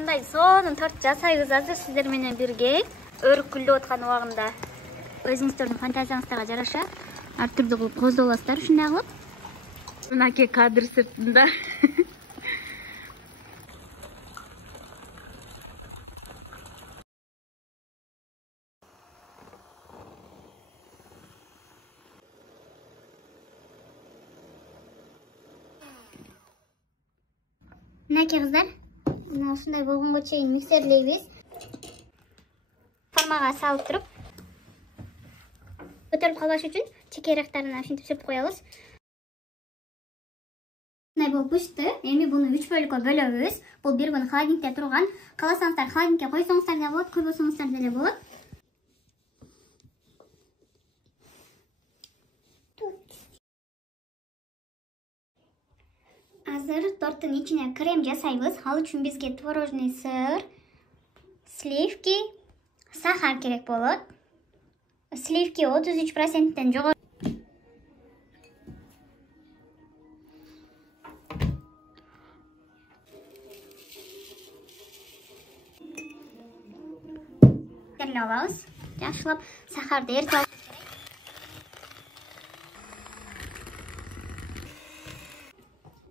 Мындай сонун торт жасайбыз азыр сиздер менен бирге. Өрүкүлдөп аткан убагында өзүңүздөрдүн фантазияңыздарга жараша ар түрдүү кылып кооздоп аласыздар. Ушундай кылып. Мынакей кадр сыртында. Мынакей кыздар, мына ушундай болгонго чейин миксерлейбиз. Формага салып туруп, көтөрүлүп калбаш үчүн чекерактарына ушинтип сүрүп коебуз. Мындай болуп пишти. Эми буну 3 бөлүккө бөлөбүз. Бул бир күн холодильникте турган. Кааласаңыздар холодильникке койсоңуздар деле болот, койбосоңуздар деле болот. Азыр торттун ичине крем жасайбыз. Ал үчүн бизге творожный сыр, сливки, сахар керек болот. Сливки 33%тен жогору. Терлеп алабыз. Жакшылап сахарды эритип алабыз.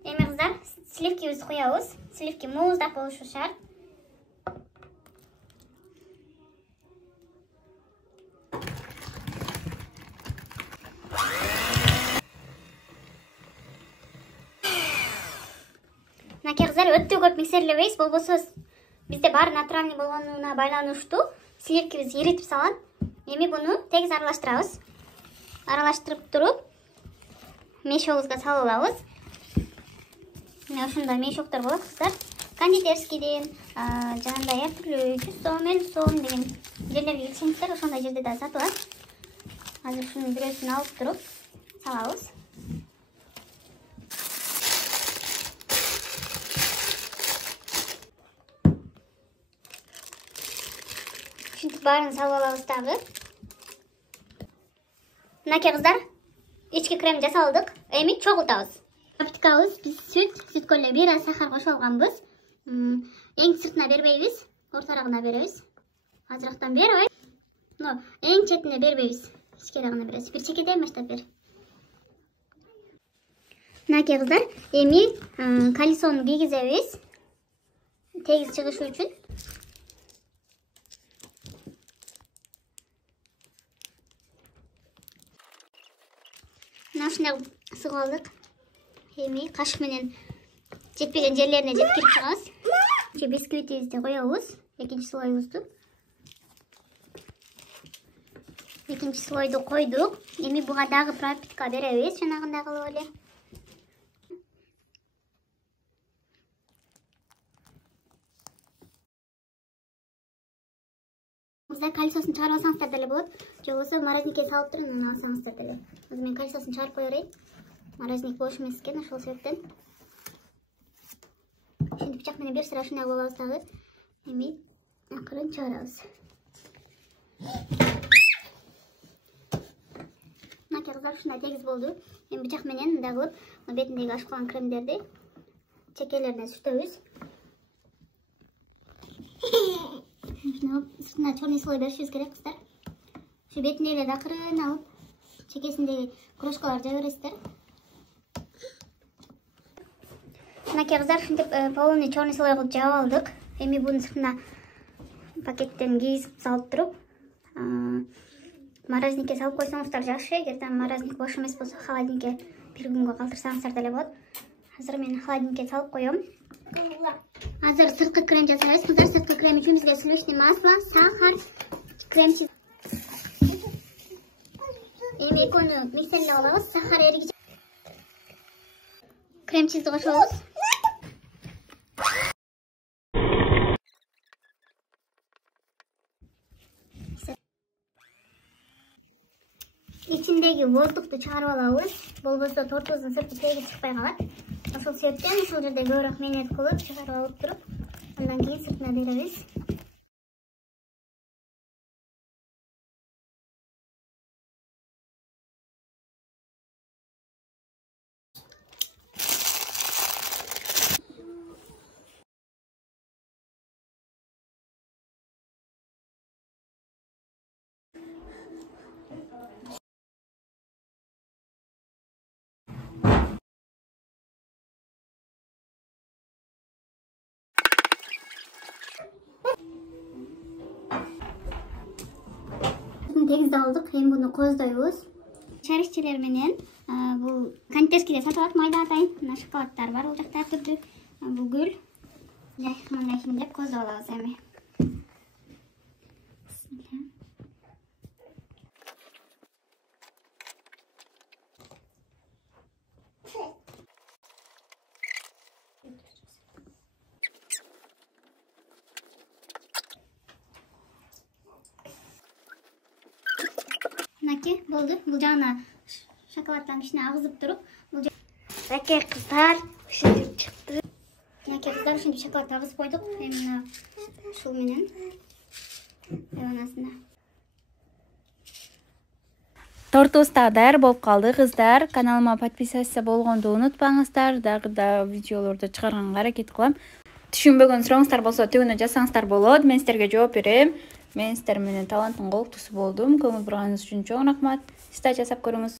Эми кыздар, сливкибизди куябыз. Сливки мууздак болушу шарт. Мынакей кыздар, өтө көп миксерлебейбиз, болбосо бизде баары натуральный болгонуна байланыштуу сливкибиз эритип салат. Эми буну тегиз аралаштырабыз. Аралаштырып туруп, мешогубузга салып алабыз. Мына ушундай мешоктор болот кыздар. Кондитерскийден, жанагындай ар түрлүү 100 сом, 50 сом деген жерлерге келсеңиздер, ошондой жерде да сатылат. Азыр ушунун бирөөсүн алып туруп салабыз. Ушинтип баарын салып алабыз дагы. Мынакей кыздар, ички крем жасалдык. Эми чогултабыз. Пропиткабыз биз сүткө эле бир аз сахар кошуп алганбыз. Эң сыртына бербейбиз, ортарагына беребиз. Азырактан бербей. Но эң четине бербейбиз. Ичкерагына беребиз. Бир чекеден баштап бер. Мынакей кыздар, эми колесону кийгизебиз. Тегиз чыгышы үчүн. Мына ушундай сыгып алдык. Эми кашык менен жетпеген жерлерине жеткирип чыгабыз. Бисквитибизди коебуз. Экинчи слоюбузду. Экинчи слойду койдук. Эми буга дагы пропитка беребиз, жанагындай кылып эле. Кыздар, колесосын чыгарып алсаңыздар деле болот. Же болбосо морозилкке салып туруп муну алсаңыздар деле. Азыр мен колесосын чыгарып кое берейин. Морозилник бош эмес экен, ошол себептен. Ушинтип пычак менен бир сыра ушундай кылып алабыз дагы. Эми акырын чыгарабыз. Мынакей кыздар, ушундай тегиз болду. Эми бычак менен мындай кылып бетиндеги ашып калган кремдерди чекелерине сүртөбүз. Сыртына черный слой беришибиз керек кыздар. Ушу бетиндегилерди акырын алып, чекесиндеги крошкаларды жая бересиздер. Мынакей кыздар, ушинтип полный черный слой кылып жаап алдык. Эми буну сыртына пакеттен кийгизип салып туруп, морозилникке салып койсоңуздар жакшы. Эгерде морозилник бош эмес болсо, холодильникке бир күнгө калтырсаңыздар деле болот. Азыр мен холодильникке салып коем. Азыр сырткы крем жасайбыз. Кыздар, сырткы крем үчүн бизге сливочный масло, сахар, кремчиз. Эми экөөнү миксерлеп алабыз. Сахар эригичи. Кремчизди кошобуз. Ичиндеги воздухту чыгарып алабыз. Болбосо тортубуздун сырты тегиз чыкпай калат. Ошол себептен ушул жерде көбүрөөк менет кылып чыгарып алып туруп, андан кийин сыртына беребиз. тегизде алдык. Эми буну коздойбуз. Шарикчелер менен бул кондитерскийде сатып алат майда атайын. Мына шоколаддар бар, бул жакта түрдүү. Бул гүл. Рахман деп коздоп алабыз эми. Мынакей болду. Бул жагына шоколадтан кичине агызып туруп, бул мынакей кыздар ушинтип чыкты. Мынакей кыздар ушинтип шоколад агызып койдук. Эми мына ушул менен анасына Тортубуз дагы даяр болуп калды кыздар. Каналыма подписаться болгонду унутпаңыздар. Дагы да видеолорду чыгарганга аракет кылам. Түшүнбөгөн сурооңуздар болсо түбүнө жазсаңыздар болот. Мен силерге жооп берем. Мен сиздер менен таланттын колуктусу болдум. Көңүл бурганыңыз үчүн чоң рахмат. Сиз да жасап көрүңүз.